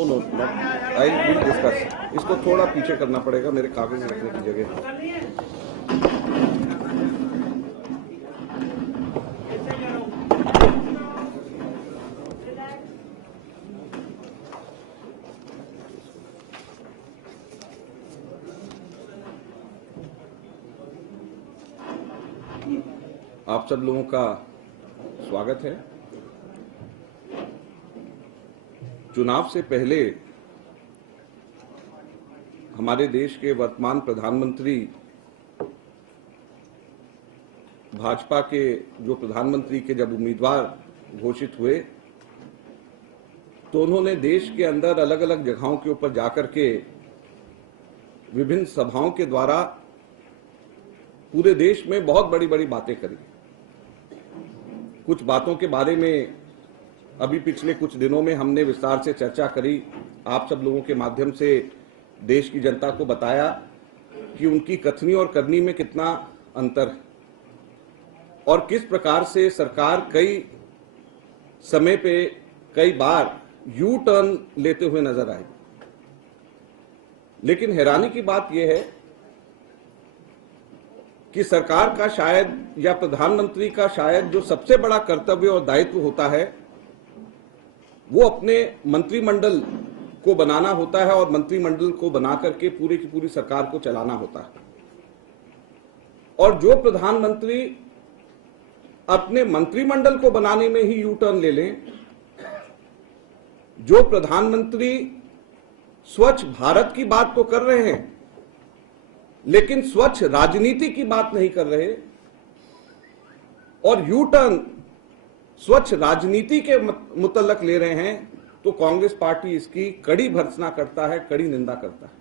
No no I will discuss. इसको थोड़ा पीछे करना पड़ेगा, मेरे कागज रखने की जगह। आप सब लोगों का स्वागत है। चुनाव से पहले हमारे देश के वर्तमान प्रधानमंत्री, भाजपा के जो प्रधानमंत्री के जब उम्मीदवार घोषित हुए तो उन्होंने देश के अंदर अलग अलग जगहों के ऊपर जाकर के विभिन्न सभाओं के द्वारा पूरे देश में बहुत बड़ी बड़ी बातें करी। कुछ बातों के बारे में अभी पिछले कुछ दिनों में हमने विस्तार से चर्चा करी, आप सब लोगों के माध्यम से देश की जनता को बताया कि उनकी कथनी और करनी में कितना अंतर है और किस प्रकार से सरकार कई समय पे कई बार यू टर्न लेते हुए नजर आई। लेकिन हैरानी की बात यह है कि सरकार का शायद या प्रधानमंत्री का शायद जो सबसे बड़ा कर्तव्य और दायित्व होता है वो अपने मंत्रिमंडल को बनाना होता है और मंत्रिमंडल को बना करके पूरी की पूरी सरकार को चलाना होता है। और जो प्रधानमंत्री अपने मंत्रिमंडल को बनाने में ही यू टर्न ले लें, जो प्रधानमंत्री स्वच्छ भारत की बात तो कर रहे हैं लेकिन स्वच्छ राजनीति की बात नहीं कर रहे और यू टर्न स्वच्छ राजनीति के मुतल्लक ले रहे हैं, तो कांग्रेस पार्टी इसकी कड़ी भर्त्सना करता है, कड़ी निंदा करता है।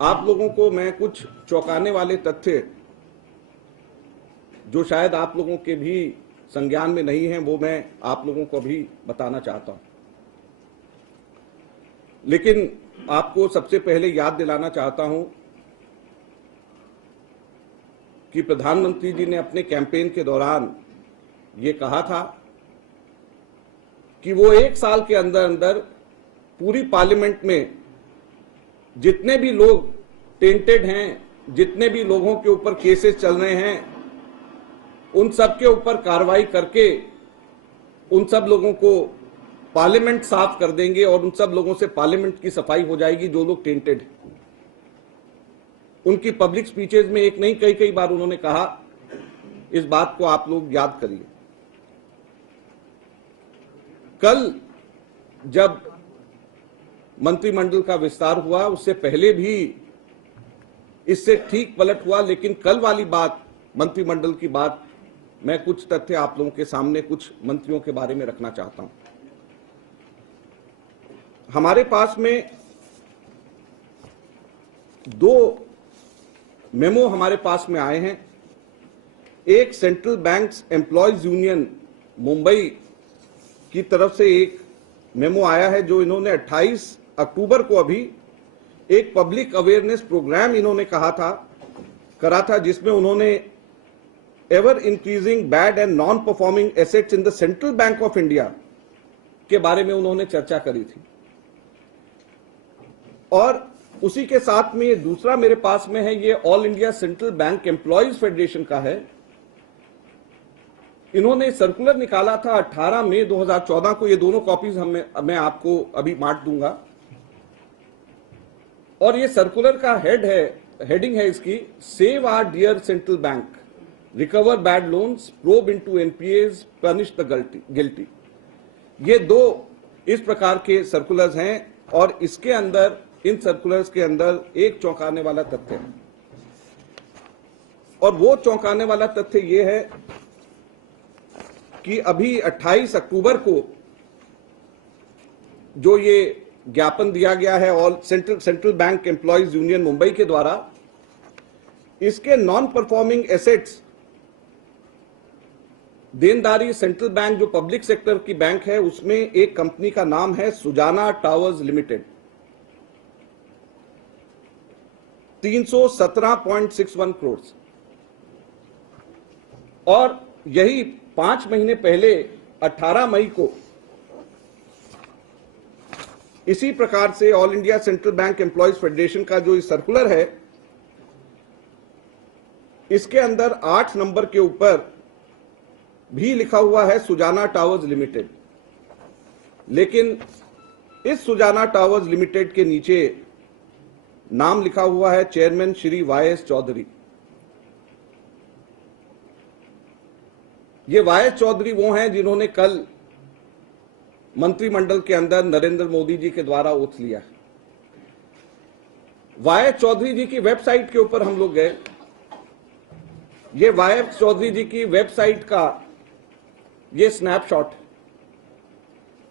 आप लोगों को मैं कुछ चौंकाने वाले तथ्य जो शायद आप लोगों के भी संज्ञान में नहीं है वो मैं आप लोगों को भी बताना चाहता हूं। लेकिन आपको सबसे पहले याद दिलाना चाहता हूं कि प्रधानमंत्री जी ने अपने कैंपेन के दौरान ये कहा था कि वो 1 साल के अंदर अंदर पूरी पार्लियामेंट में जितने भी लोग टेंटेड हैं, जितने भी लोगों के ऊपर केसेस चल रहे हैं, उन सब के ऊपर कार्रवाई करके उन सब लोगों को पार्लियामेंट साफ कर देंगे और उन सब लोगों से पार्लियामेंट की सफाई हो जाएगी जो लोग टेंटेड हैं। उनकी पब्लिक स्पीचेज में एक नहीं कई बार उन्होंने कहा, इस बात को आप लोग याद करिए। कल जब मंत्रिमंडल का विस्तार हुआ उससे पहले भी इससे ठीक पलट हुआ, लेकिन कल वाली बात मंत्रिमंडल की बात मैं कुछ तथ्य आप लोगों के सामने कुछ मंत्रियों के बारे में रखना चाहता हूं। हमारे पास में 2 मेमो हमारे पास में आए हैं। एक central banks employees union Mumbai की तरफ से एक मेमो आया है जो इन्होंने 28 अक्टूबर को अभी एक पब्लिक अवेयरनेस प्रोग्राम इन्होंने करा था जिसमें उन्होंने ever increasing bad and non performing assets in the central bank of India के बारे में उन्होंने चर्चा करी थी। और उसी के साथ में ये दूसरा मेरे पास में है, ये all India central bank employees federation का है। इन्होंने सर्कुलर निकाला था 18 मई 2014 को। ये दोनों कॉपीज मैं आपको अभी बांट दूंगा। और ये सर्कुलर का हेडिंग है इसकी, save our dear central bank, recover bad loans, probe into NPAs, punish the guilty. ये 2 इस प्रकार के सर्कुलर्स हैं और इसके अंदर, इन सर्कुलर्स के अंदर एक चौंकाने वाला तथ्य है और वो चौंकाने वाला तथ्य ये है कि अभी 28 अक्टूबर को जो ये ज्ञापन दिया गया है all central bank employees union Mumbai के द्वारा, इसके नॉन परफॉर्मिंग एसेट्स देनदारी सेंट्रल बैंक जो पब्लिक सेक्टर की बैंक है उसमें एक कंपनी का नाम है सुजाना टावर्स लिमिटेड, 317.61 करोड़। और यही 5 महीने पहले 18 मई को इसी प्रकार से all India central bank employees federation का जो सर्कुलर है, इसके अंदर 8 नंबर के ऊपर भी लिखा हुआ है सुजाना टावर्स लिमिटेड, लेकिन इस सुजाना टावर्स लिमिटेड के नीचे नाम लिखा हुआ है चेयरमैन श्री वाई.एस. चौधरी। ये वाई.एस. चौधरी वो हैं जिन्होंने कल मंत्रिमंडल के अंदर नरेंद्र मोदी जी के द्वारा ओथ लिया। वाई.एस. चौधरी जी की वेबसाइट के ऊपर हम लोग गए। ये वाई.एस. चौधरी जी की वेबसाइट का ये स्नैपशॉट है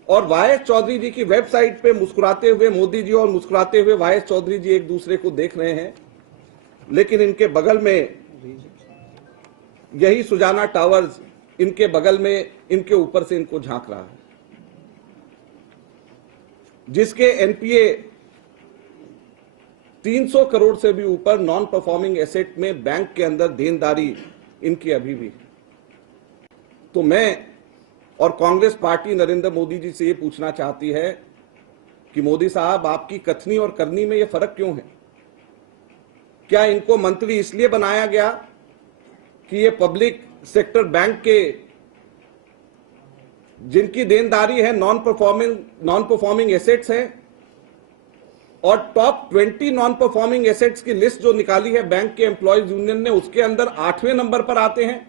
और वाई.एस. चौधरी जी की वेबसाइट पे मुस्कुराते हुए मोदी जी और मुस्कुराते हुए वाई.एस. चौधरी जी एक दूसरे को देख रहे हैं, लेकिन इनके बगल में यही सुजाना टावर्स इनके बगल में इनके ऊपर से इनको झांक रहा है, जिसके एनपीए 300 करोड़ से भी ऊपर नॉन परफॉर्मिंग एसेट में बैंक के अंदर देनदारी इनकी अभी भी। तो मैं और कांग्रेस पार्टी नरेंद्र मोदी जी से ये पूछना चाहती है कि मोदी साहब, आपकी कथनी और करनी में ये फर्क क्यों है? क्या इनको मंत्री इसलिए बनाया गया कि ये पब्लिक सेक्टर बैंक के जिनकी देनदारी है नॉन परफॉर्मिंग एसेट्स है और टॉप 20 नॉन परफॉर्मिंग एसेट्स की लिस्ट जो निकाली है बैंक के एम्प्लॉयज यूनियन ने, उसके अंदर 8वें नंबर पर आते हैं?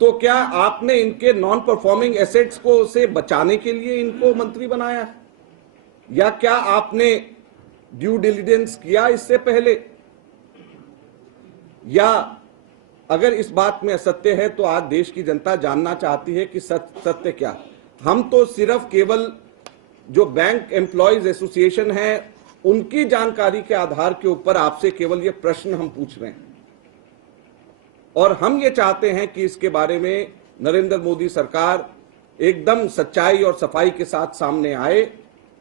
तो क्या आपने इनके नॉन परफॉर्मिंग एसेट्स को से बचाने के लिए इनको मंत्री बनाया है, या क्या आपने ड्यू डिलिजेंस किया इससे पहले? या अगर इस बात में असत्य है तो आज देश की जनता जानना चाहती है कि सत्य क्या। हम तो सिर्फ केवल जो बैंक एम्प्लॉयज एसोसिएशन है उनकी जानकारी के आधार के ऊपर आपसे केवल ये प्रश्न हम पूछ रहे हैं, और हम ये चाहते हैं कि इसके बारे में नरेंद्र मोदी सरकार एकदम सच्चाई और सफाई के साथ सामने आए,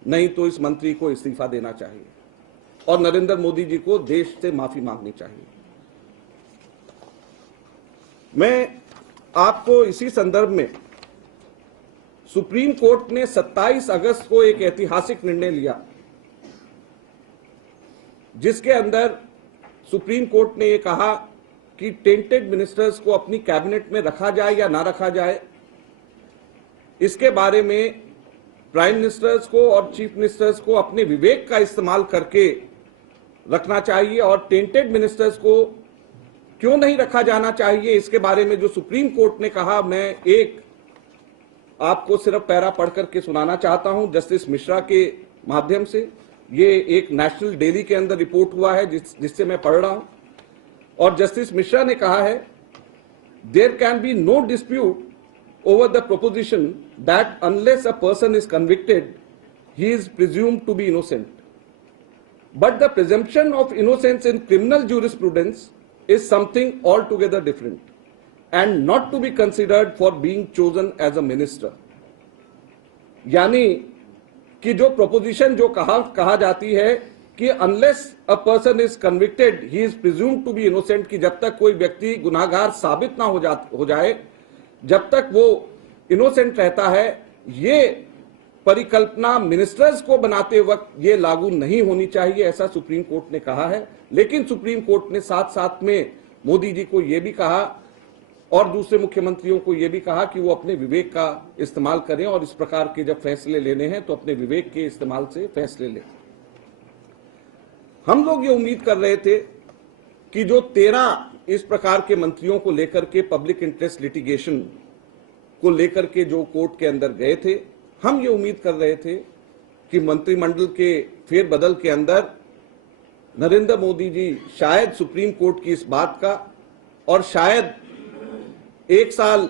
नहीं तो इस मंत्री को इस्तीफा देना चाहिए और नरेंद्र मोदी जी को देश से माफी मांगनी चाहिए। मैं आपको इसी संदर्भ में सुप्रीम कोर्ट ने 27 अगस्त को एक ऐतिहासिक निर्णय लिया, जिसके अंदर सुप्रीम कोर्ट ने यह कहा कि टेंटेड मिनिस्टर्स को अपनी कैबिनेट में रखा जाए या ना रखा जाए, इसके बारे में प्राइम मिनिस्टर्स को और चीफ मिनिस्टर्स को अपने विवेक का इस्तेमाल करके रखना चाहिए, और टेंटेड मिनिस्टर्स को क्यों नहीं रखा जाना चाहिए इसके बारे में जो सुप्रीम कोर्ट ने कहा, मैं एक आपको सिर्फ पैरा पढ़ करके सुनाना चाहता हूं जस्टिस मिश्रा के माध्यम से। ये एक नेशनल डेली के अंदर रिपोर्ट हुआ है जिससे मैं पढ़ रहा हूं, और जस्टिस मिश्रा ने कहा है, there can be no dispute over the proposition that unless a person is convicted, he is presumed to be innocent. But the presumption of innocence in criminal jurisprudence is something altogether different and not to be considered for being chosen as a minister. यानी कि जो proposition जो कहा जाती है कि unless a person is convicted, he is presumed to be innocent, कि जब तक कोई व्यक्ति गुनाहगार साबित ना हो जाए, जब तक वो इनोसेंट रहता है, ये परिकल्पना मिनिस्टर्स को बनाते वक्त ये लागू नहीं होनी चाहिए, ऐसा सुप्रीम कोर्ट ने कहा है। लेकिन सुप्रीम कोर्ट ने साथ साथ में मोदी जी को ये भी कहा और दूसरे मुख्यमंत्रियों को ये भी कहा कि वो अपने विवेक का इस्तेमाल करें और इस प्रकार के जब फैसले लेने हैं तो अपने विवेक के इस्तेमाल से फैसले लें। हम लोग ये उम्मीद कर रहे थे कि जो 13 इस प्रकार के मंत्रियों को लेकर के पब्लिक इंटरेस्ट लिटिगेशन को लेकर के जो कोर्ट के अंदर गए थे, हम ये उम्मीद कर रहे थे कि मंत्रिमंडल के फेरबदल के अंदर नरेंद्र मोदी जी शायद सुप्रीम कोर्ट की इस बात का, और शायद 1 साल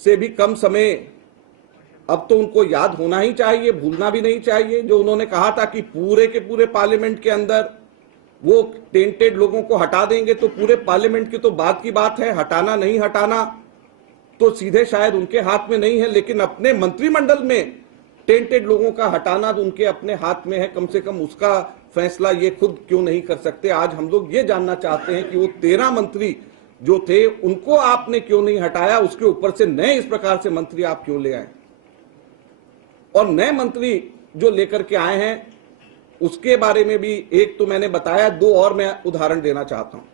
से भी कम समय अब तो उनको याद होना ही चाहिए, भूलना भी नहीं चाहिए, जो उन्होंने कहा था कि पूरे के पूरे पार्लियामेंट के अंदर वो टेंटेड लोगों को हटा देंगे। तो पूरे पार्लियामेंट की तो बात की बात है, हटाना नहीं हटाना तो सीधे शायद उनके हाथ में नहीं है, लेकिन अपने मंत्रिमंडल में टेंटेड लोगों का हटाना उनके अपने हाथ में है। कम से कम उसका फैसला ये खुद क्यों नहीं कर सकते? आज हम लोग ये जानना चाहते हैं कि वो 13 मंत्री जो थे उनको आपने क्यों नहीं हटाया, उसके ऊपर से नए इस प्रकार से मंत्री आप क्यों ले आए? और नए मंत्री जो लेकर के आए हैं उसके बारे में भी एक तो मैंने बताया, दो और मैं उदाहरण देना चाहता हूं।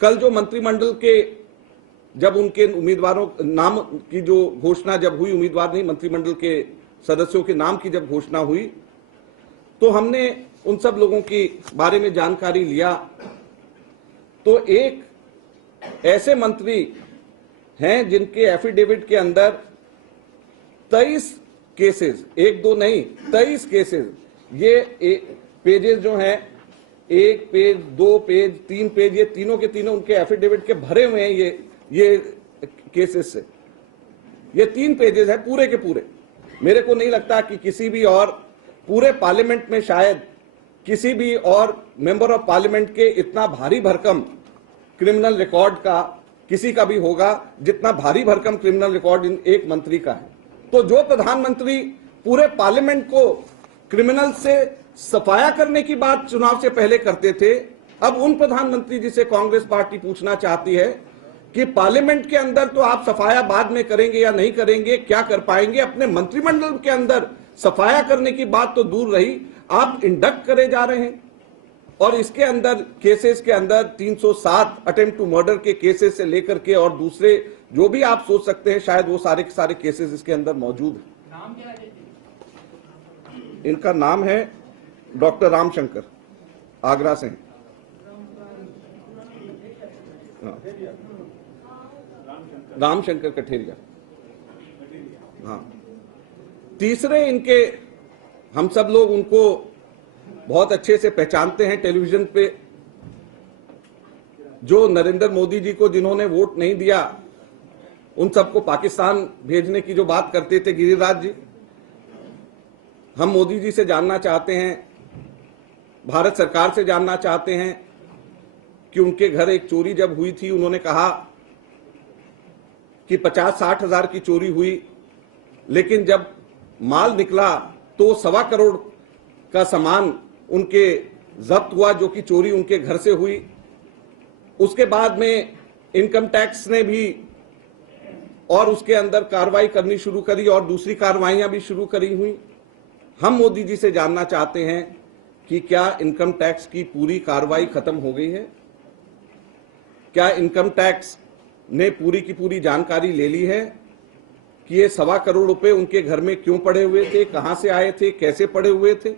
कल जो मंत्रिमंडल के जब उनके उम्मीदवारों नाम की जो घोषणा जब हुई, उम्मीदवार नहीं मंत्रिमंडल के सदस्यों के नाम की जब घोषणा हुई, तो हमने उन सब लोगों के बारे में जानकारी लिया। तो एक ऐसे मंत्री हैं जिनके एफिडेविट के अंदर 23 केसेस, एक दो नहीं 23 केसेस, ये पेजेस जो हैं, एक पेज, दो पेज, तीन पेज, ये तीनों के तीनों उनके एफिडेविट के भरे हुए हैं ये केसेस से। ये 3 पेजेस है पूरे के पूरे। मेरे को नहीं लगता कि किसी भी और पूरे पार्लियामेंट में शायद किसी भी और मेंबर ऑफ पार्लियामेंट के इतना भारी भरकम क्रिमिनल रिकॉर्ड का किसी का भी होगा जितना भारी भरकम क्रिमिनल रिकॉर्ड एक मंत्री का है। तो जो प्रधानमंत्री पूरे पार्लियामेंट को क्रिमिनल से सफाया करने की बात चुनाव से पहले करते थे, अब उन प्रधानमंत्री जी से कांग्रेस पार्टी पूछना चाहती है कि पार्लियामेंट के अंदर तो आप सफाया बाद में करेंगे या नहीं करेंगे, क्या कर पाएंगे, अपने मंत्रिमंडल के अंदर सफाया करने की बात तो दूर रही, आप इंडक्ट करे जा रहे हैं। और इसके अंदर केसेस के अंदर 307 अटेम्प्ट टू मर्डर के केसेस से लेकर के और दूसरे जो भी आप सोच सकते हैं, शायद वो सारे के सारे केसेस इसके अंदर मौजूद हैं। नाम क्या है? इनका नाम है डॉक्टर रामशंकर, आगरा से हैं। रामशंकर कठेरिया। हाँ, तीसरे इनके, हम सब लोग उनको बहुत अच्छे से पहचानते हैं टेलीविजन पे, जो नरेंद्र मोदी जी को जिन्होंने वोट नहीं दिया उन सबको पाकिस्तान भेजने की जो बात करते थे, गिरिराज जी। हम मोदी जी से जानना चाहते हैं, भारत सरकार से जानना चाहते हैं कि उनके घर एक चोरी जब हुई थी, उन्होंने कहा कि 50-60 हजार की चोरी हुई, लेकिन जब माल निकला तो 1.25 करोड़ का सामान उनके जब्त हुआ, जो कि चोरी उनके घर से हुई। उसके बाद में इनकम टैक्स ने भी और उसके अंदर कार्रवाई करनी शुरू करी और दूसरी कार्रवाइयां भी शुरू करी हुई। हम मोदी जी से जानना चाहते हैं कि क्या इनकम टैक्स की पूरी कार्रवाई खत्म हो गई है? क्या इनकम टैक्स ने पूरी की पूरी जानकारी ले ली है कि ये 1.25 करोड़ रुपए उनके घर में क्यों पड़े हुए थे, कहां से आए थे, कैसे पड़े हुए थे?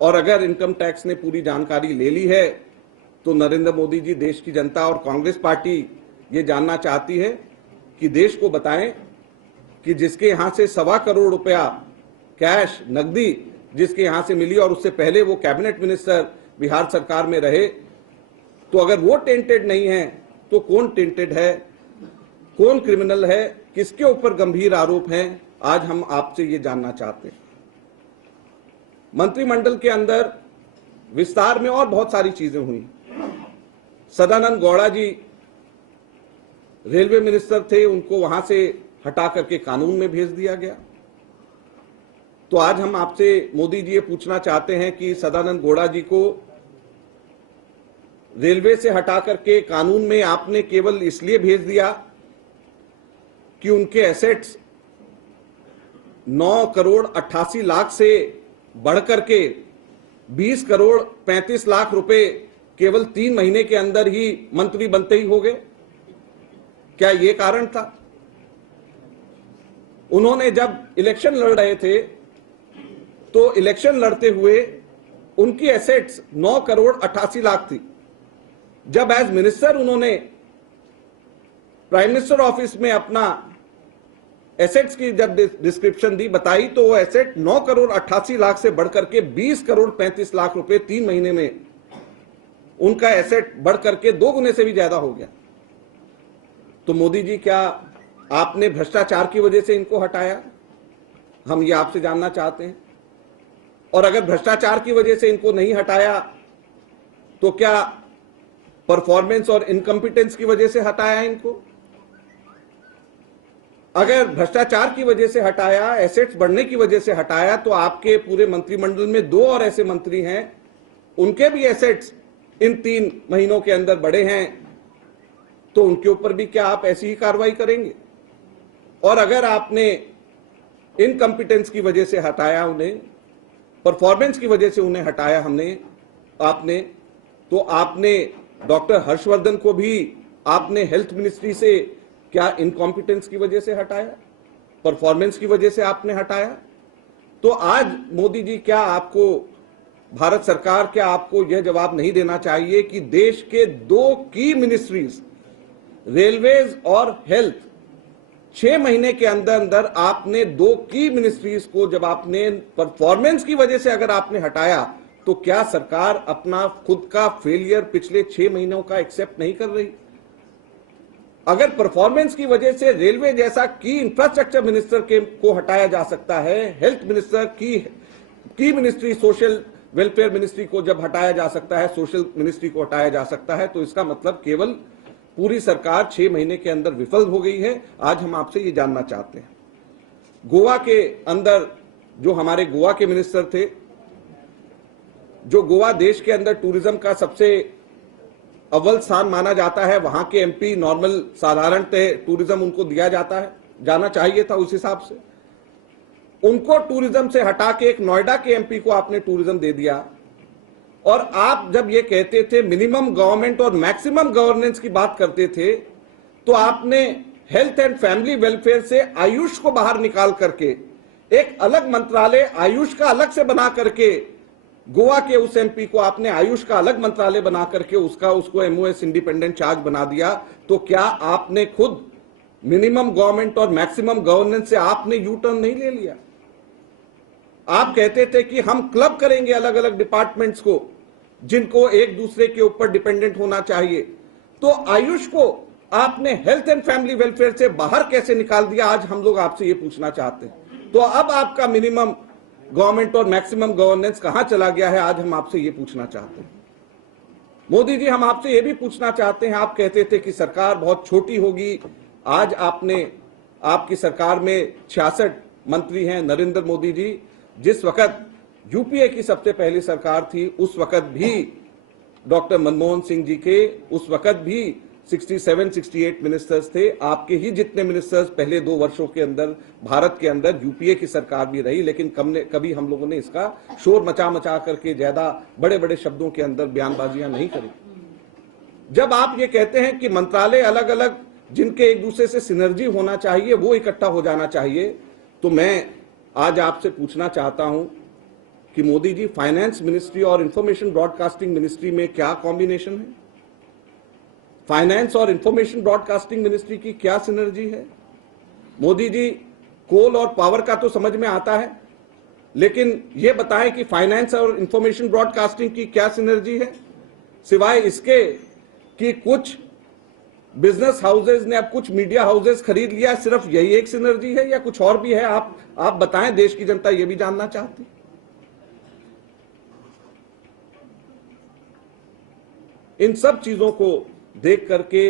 और अगर इनकम टैक्स ने पूरी जानकारी ले ली है तो नरेंद्र मोदी जी, देश की जनता और कांग्रेस पार्टी ये जानना चाहती है कि देश को बताएं कि जिसके यहां से 1.25 करोड़ रुपया कैश नकदी जिसके यहां से मिली और उससे पहले वो कैबिनेट मिनिस्टर बिहार सरकार में रहे, तो अगर वो टेंटेड नहीं है तो कौन टेंटेड है, कौन क्रिमिनल है, किसके ऊपर गंभीर आरोप हैं? आज हम आपसे ये जानना चाहते हैं। मंत्रिमंडल के अंदर विस्तार में और बहुत सारी चीजें हुई। सदानंद गौड़ा जी रेलवे मिनिस्टर थे, उनको वहां से हटा करके कानून में भेज दिया गया। तो आज हम आपसे मोदी जी ये पूछना चाहते हैं कि सदानंद गौड़ा जी को रेलवे से हटा करके कानून में आपने केवल इसलिए भेज दिया कि उनके एसेट्स 9 करोड़ 88 लाख से बढ़कर के 20 करोड़ 35 लाख रुपए केवल 3 महीने के अंदर ही मंत्री बनते ही हो गए? क्या ये कारण था? उन्होंने जब इलेक्शन लड़ रहे थे तो इलेक्शन लड़ते हुए उनकी एसेट्स 9 करोड़ 88 लाख थी। जब एज मिनिस्टर उन्होंने प्राइम मिनिस्टर ऑफिस में अपना एसेट्स की जब डिस्क्रिप्शन दी, बताई, तो वो एसेट 9 करोड़ 88 लाख से बढ़कर के 20 करोड़ 35 लाख रुपए 3 महीने में उनका एसेट बढ़कर के 2 गुने से भी ज्यादा हो गया। तो मोदी जी, क्या आपने भ्रष्टाचार की वजह से इनको हटाया? हम ये आपसे जानना चाहते हैं। और अगर भ्रष्टाचार की वजह से इनको नहीं हटाया तो क्या परफॉर्मेंस और इनकम्पिटेंस की वजह से हटाया इनको? अगर भ्रष्टाचार की वजह से हटाया, एसेट्स बढ़ने की वजह से हटाया, तो आपके पूरे मंत्रिमंडल में 2 और ऐसे मंत्री हैं, उनके भी एसेट्स इन 3 महीनों के अंदर बढ़े हैं, तो उनके ऊपर भी क्या आप ऐसी ही कार्रवाई करेंगे? और अगर आपने इनकम्पिटेंस की वजह से हटाया उन्हें, परफॉर्मेंस की वजह से उन्हें हटाया आपने, तो आपने डॉक्टर हर्षवर्धन को भी आपने हेल्थ मिनिस्ट्री से क्या इनकॉम्पिटेंस की वजह से हटाया, परफॉर्मेंस की वजह से आपने हटाया? तो आज मोदी जी, क्या आपको, भारत सरकार, क्या आपको यह जवाब नहीं देना चाहिए कि देश के 2 की मिनिस्ट्रीज, रेलवेज और हेल्थ, 6 महीने के अंदर अंदर आपने 2 की मिनिस्ट्रीज को जब आपने परफॉर्मेंस की वजह से अगर आपने हटाया, तो क्या सरकार अपना खुद का फेलियर पिछले 6 महीनों का एक्सेप्ट नहीं कर रही? अगर परफॉर्मेंस की वजह से रेलवे जैसा की इंफ्रास्ट्रक्चर मिनिस्टर को हटाया जा सकता है, हेल्थ मिनिस्टर की मिनिस्ट्री, सोशल वेलफेयर मिनिस्ट्री को जब हटाया जा सकता है, सोशल मिनिस्ट्री को हटाया जा सकता है, तो इसका मतलब केवल पूरी सरकार 6 महीने के अंदर विफल हो गई है। आज हम आपसे ये जानना चाहते हैं, गोवा के अंदर जो हमारे गोवा के मिनिस्टर थे, जो गोवा देश के अंदर टूरिज्म का सबसे अव्वल स्थान माना जाता है, वहां के एमपी नॉर्मल साधारण टूरिज्म उनको दिया जाता है, जाना चाहिए था उस हिसाब से, उनको टूरिज्म से हटा के एक नोएडा के एमपी को आपने टूरिज्म दे दिया। और आप जब ये कहते थे मिनिमम गवर्नमेंट और मैक्सिमम गवर्नेंस की बात करते थे, तो आपने हेल्थ एंड फैमिली वेलफेयर से आयुष को बाहर निकाल करके एक अलग मंत्रालय आयुष का अलग से बना करके, गोवा के उस एमपी को आपने आयुष का अलग मंत्रालय बना करके उसको एमओएस इंडिपेंडेंट चार्ज बना दिया। तो क्या आपने खुद मिनिमम गवर्नमेंट और मैक्सिमम गवर्नेंस से आपने यू टर्न नहीं ले लिया? आप कहते थे कि हम क्लब करेंगे अलग अलग डिपार्टमेंट्स को, जिनको एक दूसरे के ऊपर डिपेंडेंट होना चाहिए, तो आयुष को आपने हेल्थ एंड फैमिली वेलफेयर से बाहर कैसे निकाल दिया? आज हम लोग आपसे ये पूछना चाहते हैं। तो अब आपका मिनिमम गवर्नमेंट और मैक्सिमम गवर्नेंस कहां चला गया है? आज हम आपसे ये पूछना चाहते हैं। मोदी जी, हम आपसे ये भी पूछना चाहते हैं, आप कहते थे कि सरकार बहुत छोटी होगी, आज आपकी सरकार में 66 मंत्री हैं। नरेंद्र मोदी जी, जिस वक्त यूपीए की सबसे पहली सरकार थी, उस वक्त भी डॉक्टर मनमोहन सिंह जी के, उस वक्त भी 67-68 मिनिस्टर्स थे। आपके ही जितने मिनिस्टर्स पहले 2 वर्षों के अंदर भारत के अंदर यूपीए की सरकार भी रही, लेकिन कभी हम लोगों ने इसका शोर मचा करके ज्यादा बड़े बड़े शब्दों के अंदर बयानबाजियां नहीं करी। जब आप ये कहते हैं कि मंत्रालय अलग अलग, जिनके एक दूसरे से सिनर्जी होना चाहिए, वो इकट्ठा हो जाना चाहिए, तो मैं आज आपसे पूछना चाहता हूं कि मोदी जी, फाइनेंस मिनिस्ट्री और इंफॉर्मेशन ब्रॉडकास्टिंग मिनिस्ट्री में क्या कॉम्बिनेशन है? फाइनेंस और इंफॉर्मेशन ब्रॉडकास्टिंग मिनिस्ट्री की क्या सिनर्जी है? मोदी जी, कोल और पावर का तो समझ में आता है, लेकिन यह बताएं कि फाइनेंस और इंफॉर्मेशन ब्रॉडकास्टिंग की क्या सिनर्जी है, सिवाय इसके कि कुछ बिजनेस हाउसेज ने अब कुछ मीडिया हाउसेज खरीद लिया, सिर्फ यही एक सिनर्जी है या कुछ और भी है? आप बताएं, देश की जनता ये भी जानना चाहती। इन सब चीजों को देख करके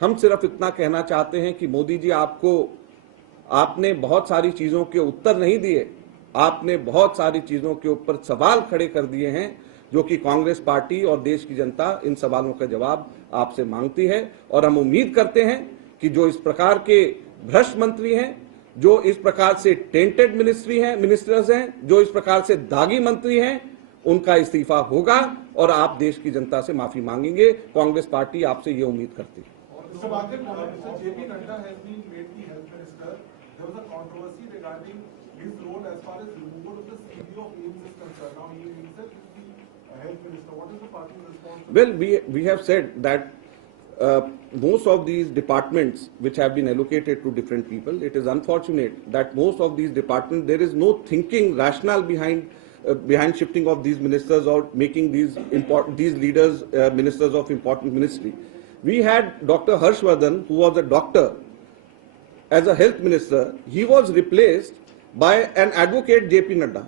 हम सिर्फ इतना कहना चाहते हैं कि मोदी जी, आपने बहुत सारी चीजों के उत्तर नहीं दिए, आपने बहुत सारी चीजों के ऊपर सवाल खड़े कर दिए हैं, जो कि कांग्रेस पार्टी और देश की जनता इन सवालों का जवाब आपसे मांगती है। और हम उम्मीद करते हैं कि जो इस प्रकार के भ्रष्ट मंत्री हैं, जो इस प्रकार से टेंटेड मिनिस्टर्स हैं, जो इस प्रकार से दागी मंत्री हैं, उनका इस्तीफा होगा और आप देश की जनता से माफी मांगेंगे। कांग्रेस पार्टी आपसे ये उम्मीद करती है। Well, we have said that most of these departments which have been allocated to different people, it is unfortunate that most of these departments, there is no thinking rationale behind shifting of these ministers or making these leaders ministers of important ministry. We had Dr. Harshvardhan, who was a doctor, as a health minister. He was replaced by an advocate, JP Nadda.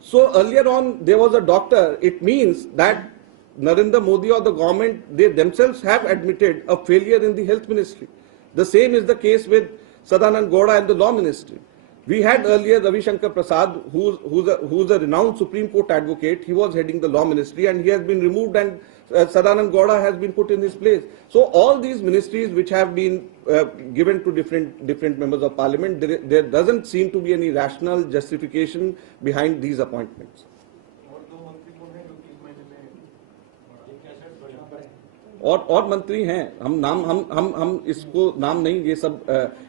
So earlier on there was a doctor. It means that Narendra Modi or the government, they themselves have admitted a failure in the health ministry. The same is the case with Sadanand Gowda and the law ministry. We had earlier Ravi Shankar Prasad, who's a renowned Supreme Court advocate. He was heading the law ministry, and he has been removed, and Sadanand Gowda has been put in his place. So all these ministries which have been given to different members of parliament, there doesn't seem to be any rational justification behind these appointments. और मंत्री हैं, हम इसको नाम नहीं, ये सब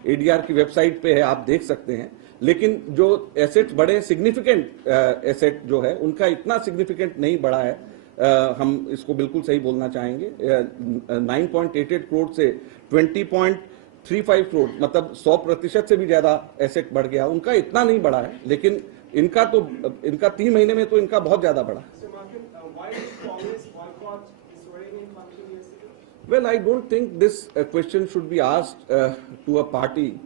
ADR की वेबसाइट पे है, आप देख सकते हैं। लेकिन जो एसेट बड़े सिग्निफिकेंट एसेट जो है उनका इतना सिग्निफिकेंट नहीं बढ़ा है, हम इसको बिल्कुल सही बोलना चाहेंगे। 9.88 करोड़ से 20.35 करोड़, मतलब 100% से भी ज्यादा एसेट बढ़ गया, उनका इतना नहीं बढ़ा है। लेकिन इनका 3 महीने में तो इनका बहुत ज्यादा बढ़ा। Well, I don't think this question should be asked to a party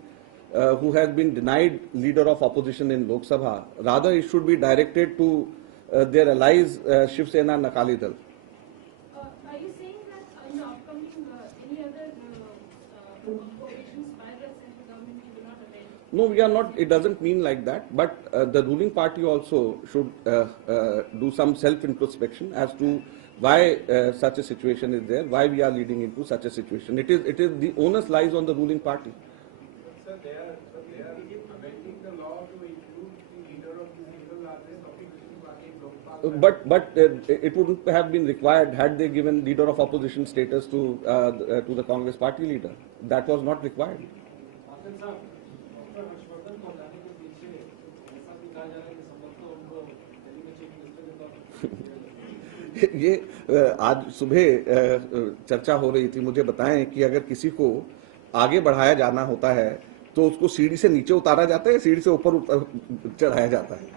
who has been denied leader of opposition in Lok Sabha. Rather, it should be directed to their allies, Shiv Sena and Akali Dal. Are you saying that in the upcoming any other operations by the central government you will not attend? No, we are not. It doesn't mean like that. But the ruling party also should do some self-introspection as to why such a situation is there, why we are leading into such a situation. It is the onus lies on the ruling party. Sir, they are amending the law to include the leader of the single largest opposition party in Lok Sabha. But it wouldn't have been required had they given leader of opposition status to the Congress party leader. That was not required. ये आज सुबह चर्चा हो रही थी, मुझे बताएं कि अगर किसी को आगे बढ़ाया जाना होता है तो उसको सीढ़ी से नीचे उतारा जाता है, सीढ़ी से ऊपर चढ़ाया जाता है।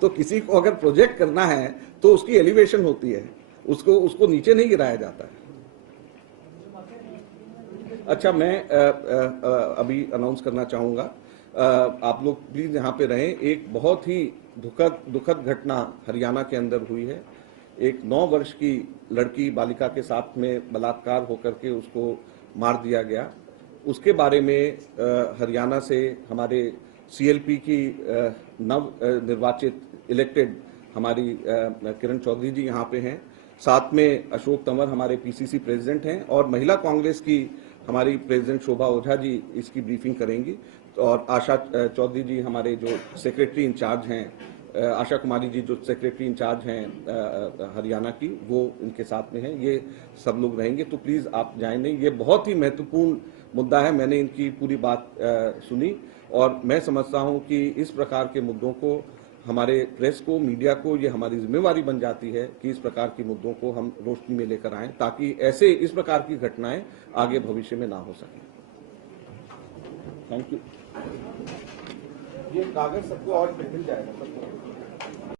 तो किसी को अगर प्रोजेक्ट करना है तो उसकी एलिवेशन होती है, उसको नीचे नहीं गिराया जाता है। अच्छा, मैं अभी अनाउंस करना चाहूंगा, आप लोग प्लीज यहाँ पे रहें। एक बहुत ही दुखद घटना हरियाणा के अंदर हुई है। एक 9 वर्ष की लड़की बालिका के साथ में बलात्कार होकर के उसको मार दिया गया। उसके बारे में हरियाणा से हमारे सीएलपी की नव निर्वाचित इलेक्टेड हमारी किरण चौधरी जी यहाँ पे हैं, साथ में अशोक तंवर हमारे पीसीसी प्रेसिडेंट हैं, और महिला कांग्रेस की हमारी प्रेसिडेंट शोभा ओझा जी इसकी ब्रीफिंग करेंगी, और आशा चौधरी जी हमारे जो सेक्रेटरी इंचार्ज हैं, आशा कुमारी जी जो सेक्रेटरी इंचार्ज हैं हरियाणा की, वो इनके साथ में हैं। ये सब लोग रहेंगे, तो प्लीज आप जाएं नहीं। ये बहुत ही महत्वपूर्ण मुद्दा है। मैंने इनकी पूरी बात सुनी, और मैं समझता हूं कि इस प्रकार के मुद्दों को हमारे प्रेस को, मीडिया को, ये हमारी जिम्मेवारी बन जाती है कि इस प्रकार के मुद्दों को हम रोशनी में लेकर आएं, ताकि ऐसे इस प्रकार की घटनाएं आगे भविष्य में ना हो सके। Thank you. ये कागज सबको और मिल जाएगा।